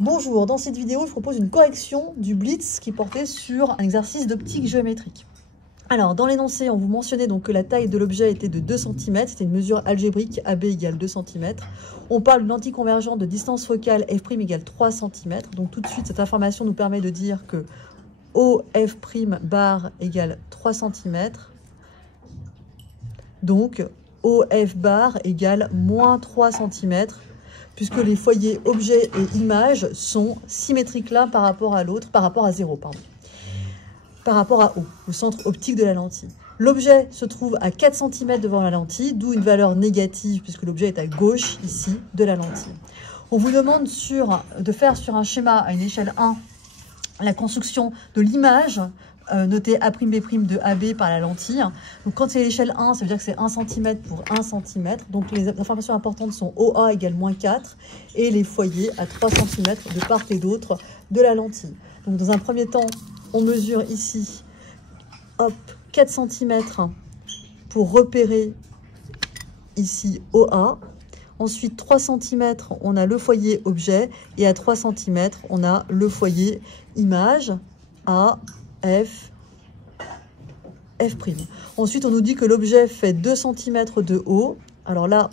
Bonjour, dans cette vidéo, je propose une correction du blitz qui portait sur un exercice d'optique géométrique. Alors, dans l'énoncé, on vous mentionnait donc que la taille de l'objet était de 2 cm, c'était une mesure algébrique, AB égale 2 cm. On parle d'une anticonvergente de distance focale F' égale 3 cm. Donc tout de suite, cette information nous permet de dire que OF' bar égale 3 cm. Donc, OF bar égale moins 3 cm, puisque les foyers objet et image sont symétriques l'un par rapport à l'autre, par rapport à 0, pardon. Par rapport à O, le centre optique de la lentille. L'objet se trouve à 4 cm devant la lentille, d'où une valeur négative, puisque l'objet est à gauche, ici, de la lentille. On vous demande de faire sur un schéma à une échelle 1 la construction de l'image notée A'B' de AB par la lentille. Donc quand c'est l'échelle 1, ça veut dire que c'est 1 cm pour 1 cm. Donc les informations importantes sont OA égale moins 4 et les foyers à 3 cm de part et d'autre de la lentille. Donc dans un premier temps, on mesure ici, hop, 4 cm pour repérer ici OA. Ensuite, 3 cm, on a le foyer objet et à 3 cm, on a le foyer image A, F'. Ensuite, on nous dit que l'objet fait 2 cm de haut. Alors là,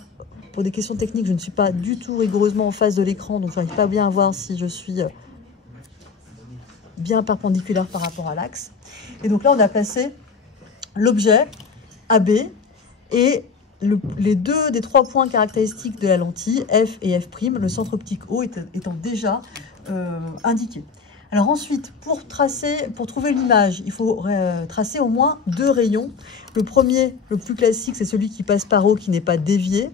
pour des questions techniques, je ne suis pas du tout rigoureusement en face de l'écran, donc je n'arrive pas bien à voir si je suis bien perpendiculaire par rapport à l'axe. Et donc là, on a placé l'objet AB et les deux des 3 points caractéristiques de la lentille, F et F', le centre optique O étant déjà indiqué. Alors ensuite, pour trouver l'image, il faut tracer au moins 2 rayons. Le premier, le plus classique, c'est celui qui passe par O, qui n'est pas dévié.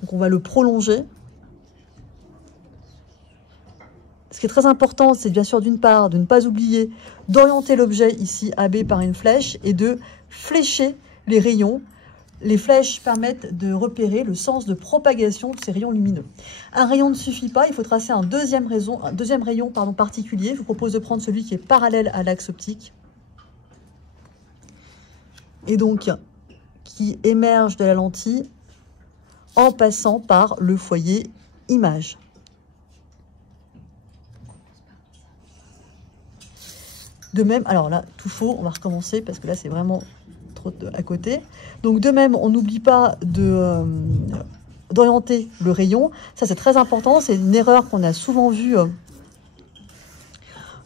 Donc on va le prolonger. Ce qui est très important, c'est bien sûr d'une part de ne pas oublier d'orienter l'objet ici AB par une flèche et de flécher les rayons. Les flèches permettent de repérer le sens de propagation de ces rayons lumineux. Un rayon ne suffit pas, il faut tracer un deuxième rayon particulier. Je vous propose de prendre celui qui est parallèle à l'axe optique et donc qui émerge de la lentille en passant par le foyer image. De même, alors là, tout faux, on va recommencer parce que là, c'est vraiment trop à côté. Donc de même, on n'oublie pas d'orienter le rayon. Ça, c'est très important. C'est une erreur qu'on a souvent vue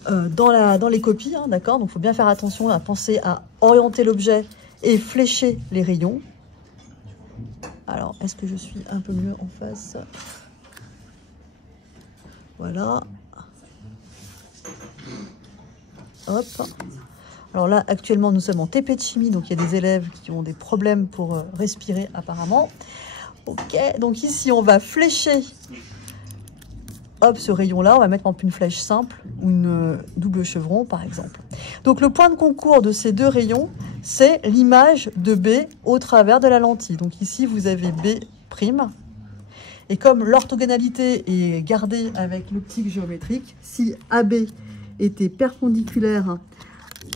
dans les copies, hein, d'accord? Donc il faut bien faire attention à penser à orienter l'objet et flécher les rayons. Alors, est-ce que je suis un peu mieux en face? Voilà. Hop. Alors là, actuellement, nous sommes en TP de chimie, donc il y a des élèves qui ont des problèmes pour respirer apparemment. Ok, donc ici, on va flécher hop, ce rayon-là. On va mettre une flèche simple ou une double chevron, par exemple. Donc le point de concours de ces 2 rayons, c'est l'image de B au travers de la lentille. Donc ici, vous avez B'. Et comme l'orthogonalité est gardée avec l'optique géométrique, si AB était perpendiculaire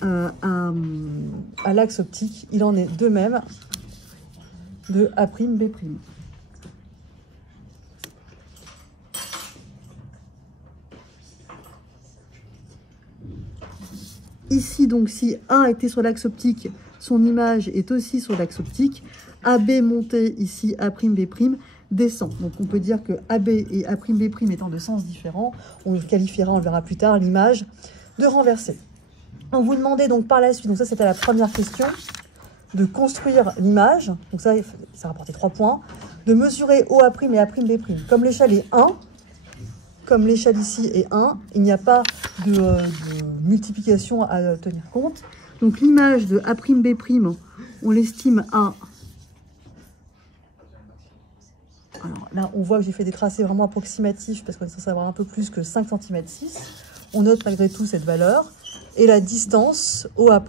à l'axe optique, il en est de même de A'B'. Ici, donc, si A était sur l'axe optique, son image est aussi sur l'axe optique. AB monté, ici, A'B' descend. Donc, on peut dire que AB et A'B' étant de sens différents, on qualifiera, on le verra plus tard, l'image de renversée. On vous demandait donc par la suite, donc ça c'était la première question, de construire l'image. Donc ça rapportait 3 points. De mesurer OA' et A'B'. Comme l'échelle est 1, comme l'échelle ici est 1, il n'y a pas de multiplication à tenir compte. Donc l'image de A'B', on l'estime à... Alors là, on voit que j'ai fait des tracés vraiment approximatifs parce qu'on est censé avoir un peu plus que 5 cm 6. On note malgré tout cette valeur. Et la distance OA',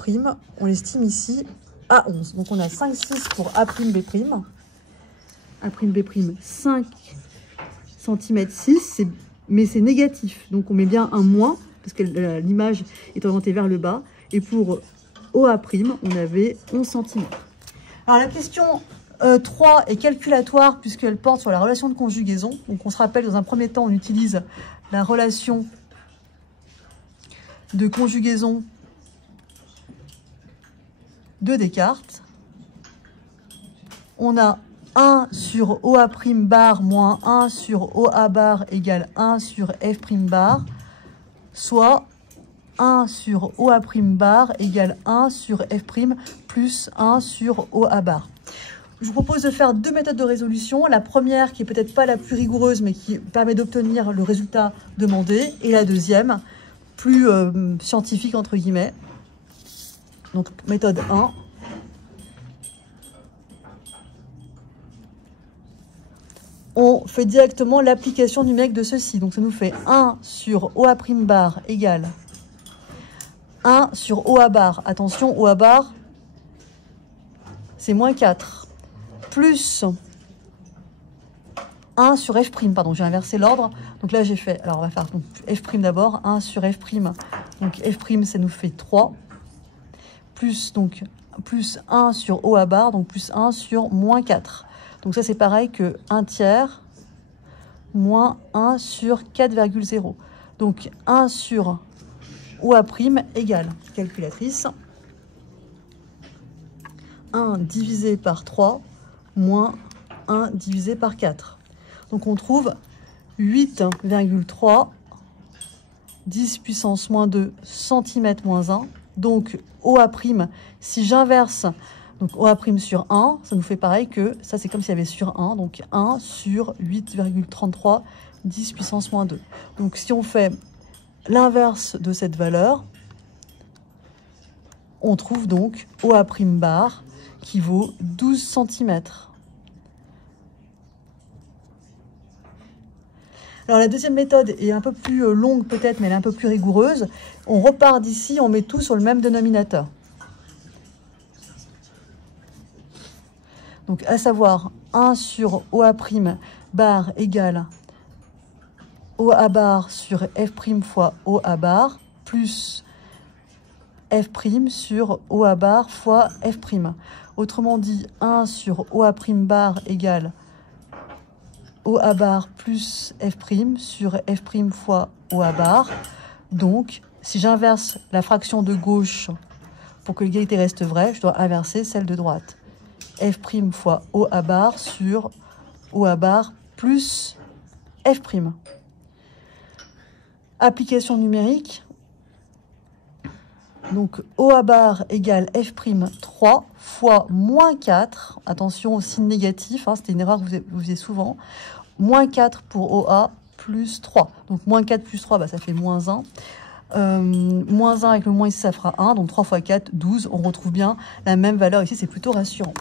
on l'estime ici à 11. Donc on a 5,6 pour A'B'. A'B', 5 cm 6, mais c'est négatif. Donc on met bien un moins, parce que l'image est orientée vers le bas. Et pour OA', on avait 11 cm. Alors la question 3 est calculatoire puisqu'elle porte sur la relation de conjugaison. Donc on se rappelle, dans un premier temps, on utilise la relation de conjugaison de Descartes. On a 1 sur OA' bar moins 1 sur OA bar égale 1 sur F' bar, soit 1 sur OA' bar égale 1 sur F' plus 1 sur OA bar. Je vous propose de faire deux méthodes de résolution. La première, qui est peut-être pas la plus rigoureuse, mais qui permet d'obtenir le résultat demandé. Et la deuxième, plus scientifique, entre guillemets. Donc, méthode 1. On fait directement l'application numérique de ceci. Donc, ça nous fait 1 sur OA' bar égale 1 sur OA bar. Attention, OA bar, c'est moins 4. Plus 1 sur F', pardon, j'ai inversé l'ordre. Donc là, j'ai fait, alors on va faire donc, F' d'abord, 1 sur F', donc F', ça nous fait 3. Plus, donc, plus 1 sur OA bar, donc plus 1 sur moins 4. Donc ça, c'est pareil que 1 tiers moins 1 sur 4,0. Donc 1 sur OA' égale, calculatrice, 1 divisé par 3 moins 1 divisé par 4. Donc on trouve 8,3 10 puissance moins 2 cm moins 1. Donc OA', si j'inverse donc OA' sur 1, ça nous fait pareil que, ça c'est comme s'il y avait sur 1, donc 1 sur 8,33 10 puissance moins 2. Donc si on fait l'inverse de cette valeur, on trouve donc OA' bar qui vaut 12 cm. Alors la deuxième méthode est un peu plus longue peut-être, mais elle est un peu plus rigoureuse. On repart d'ici, on met tout sur le même dénominateur. Donc à savoir 1 sur OA' bar égale OA bar sur F' fois OA bar plus F' sur OA bar fois F'. Autrement dit, 1 sur OA' bar égale OA bar plus F' sur F' fois OA bar. Donc, si j'inverse la fraction de gauche pour que l'égalité reste vraie, je dois inverser celle de droite. F' fois OA bar sur OA bar plus F'. Application numérique. Donc, OA bar égale F' 3 fois moins 4. Attention au signe négatif, hein, c'était une erreur que vous faisiez souvent. Moins 4 pour OA plus 3. Donc, moins 4 plus 3, bah, ça fait moins 1. Moins 1 avec le moins ici, ça fera 1. Donc, 3 fois 4, 12. On retrouve bien la même valeur ici, c'est plutôt rassurant.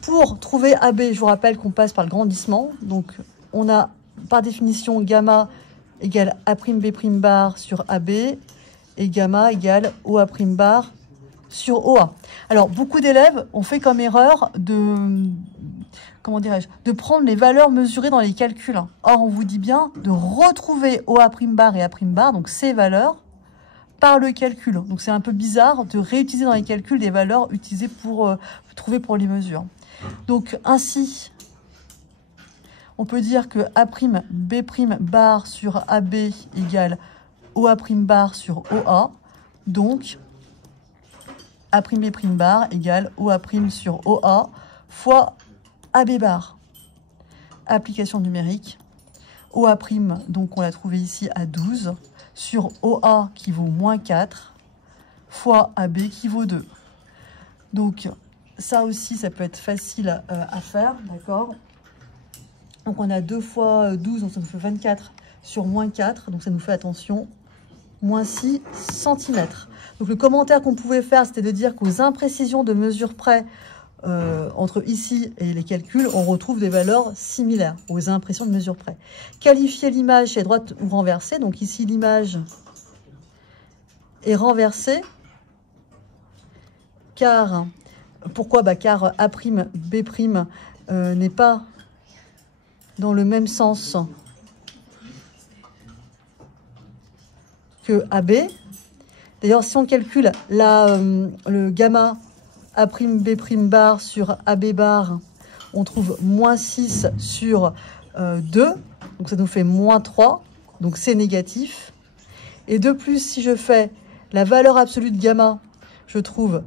Pour trouver AB, je vous rappelle qu'on passe par le grandissement. Donc, on a par définition gamma égale A'B' bar sur AB. Et gamma égale OA' bar sur OA. Alors, beaucoup d'élèves ont fait comme erreur de, comment dirais-je, de prendre les valeurs mesurées dans les calculs. Or, on vous dit bien de retrouver OA' bar et A' bar, donc ces valeurs, par le calcul. Donc, c'est un peu bizarre de réutiliser dans les calculs des valeurs utilisées pour trouver pour les mesures. Donc, ainsi, on peut dire que A'B' bar sur AB égale OA' bar sur OA, donc A'B' bar égale OA' sur OA fois AB bar. Application numérique, OA', donc on l'a trouvé ici à 12, sur OA qui vaut moins 4, fois AB qui vaut 2. Donc ça aussi, ça peut être facile à faire, d'accord? Donc on a 2 fois 12, donc ça nous fait 24 sur moins 4, donc ça nous fait, attention, moins 6 cm. Donc le commentaire qu'on pouvait faire, c'était de dire qu'aux imprécisions de mesure près, entre ici et les calculs, on retrouve des valeurs similaires aux impressions de mesure près. Qualifier l'image chez droite ou renversée. Donc ici, l'image est renversée. Car, pourquoi? Car A'B' n'est pas dans le même sens que AB. D'ailleurs, si on calcule le gamma A'B' bar sur AB bar, on trouve moins 6 sur 2, donc ça nous fait moins 3, donc c'est négatif. Et de plus, si je fais la valeur absolue de gamma, je trouve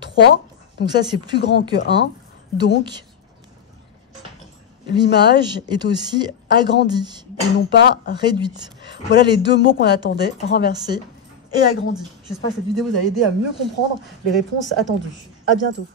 3, donc ça c'est plus grand que 1, donc l'image est aussi agrandie et non pas réduite. Voilà les deux mots qu'on attendait, renversé et agrandi. J'espère que cette vidéo vous a aidé à mieux comprendre les réponses attendues. À bientôt.